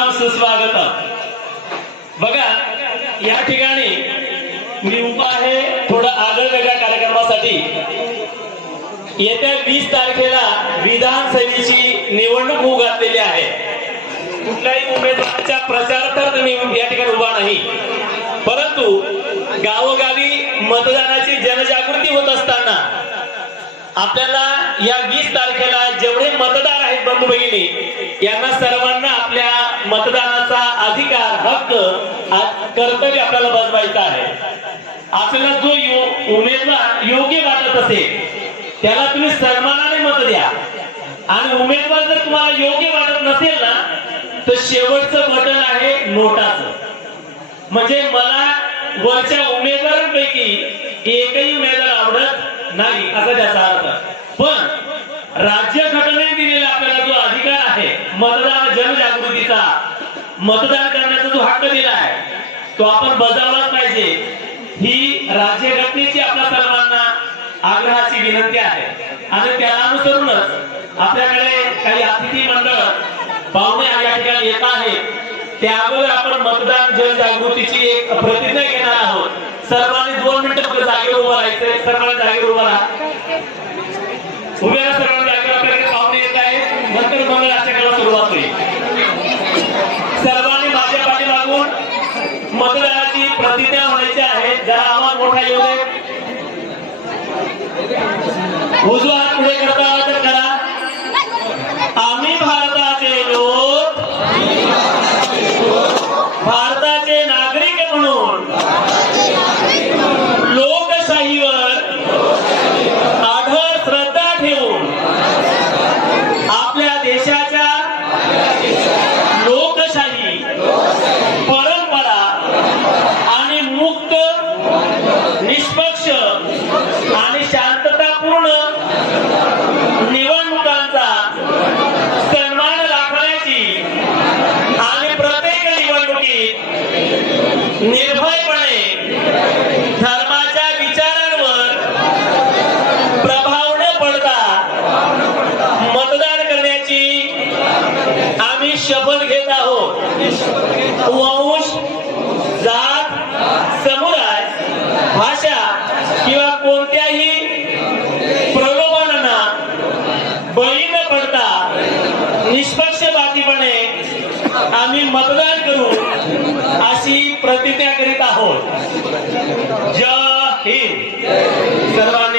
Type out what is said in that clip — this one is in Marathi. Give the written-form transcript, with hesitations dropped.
सुस्वागतम सुस्वागतम। बघा या ठिकाणी मी उभा आहे थोडं आगळवेगळ्या कार्यक्रमासाठी। येत्या 20 तारखेला विधानसभेची निवडणूक होऊ घातलेली आहे। कुठल्याही उमेदवाराच्या प्रचारार्थ मी या ठिकाणी उभा नाही, परंतु गावोगावी मतदानाची जनजागृती होत असताना आपल्याला या 20 तारखेला जेवढे मतदार आहेत बंधू भगिनी, यांना सर्वांना आपल्या मतदानाचा अधिकार, हक्क, कर्तव्य आपल्याला बजवायचं आहे। आपल्याला जो उमेदवार योग्य वाटत असेल त्याला तुम्ही सन्मानाने मत द्या, आणि उमेदवार जर तुम्हाला योग्य वाटत नसेल ना, तर शेवटचं बटन आहे नोटाचं। म्हणजे मला वरच्या उमेदवारांपैकी एकही उमेदवार आवडत नाही असा त्याचा अर्थ। पण राज्यघटनेने दिलेला आपल्याला जो अधिकार आहे मतदान जनजागृतीचा, मतदान करण्याचा जो हक्क दिला आहे तो आपण बजावलाच पाहिजे, ही राज्यघटनेची आपल्या सर्वांना आग्रहाची विनंती आहे। आणि त्या अनुसरूनच आपल्याकडे काही अतिथी मंडळ पाहुणे या ठिकाणी येत आहेत। त्यावर आपण मतदान जनजागृतीची एक प्रतिज्ञा घेणार आहोत। सर्वांनी 2 मिनिटं फक्त जागेवर उभं राहायचंय। सर्वांना जागेवर उभं राहा, उभे राहा सर्वांना जागेवर। आपल्याकडे पाहुणे येत आहेत, नंतर मंगल आचरणाला सुरुवात होईल। सर्वांनी माझ्या पाठीमागून मतदानाची प्रतिज्ञा म्हणायची आहे। जरा आवाज मोठा येऊ दे। उजवा हात पुढे करता आला तर करा। आम्ही भारताचे लोक, भारताचे नागरिक म्हणून लोकशाहीवर आढळ श्रद्धा ठेवून आपल्या देशाच्या लोकशाही परंपरा आणि मुक्त, निष्पक्ष आणि शांततापूर्ण निवडणुकांचा सन्मान राखण्याची आणि प्रत्येक निवडणुकीत निर्भयपणे धर्माच्या विचारांवर प्रभाव न पडता मतदान करण्याची आम्ही शपथ घेत आहोत। वंश, जात, समुदाय, भाषा किंवा कोणत्याही प्रलोभनांना बळी न पडता निष्पक्षपातीपणे आम्ही मतदान करू अशी प्रतिज्ञा करीत आहोत। जय हिंद। सर्वांना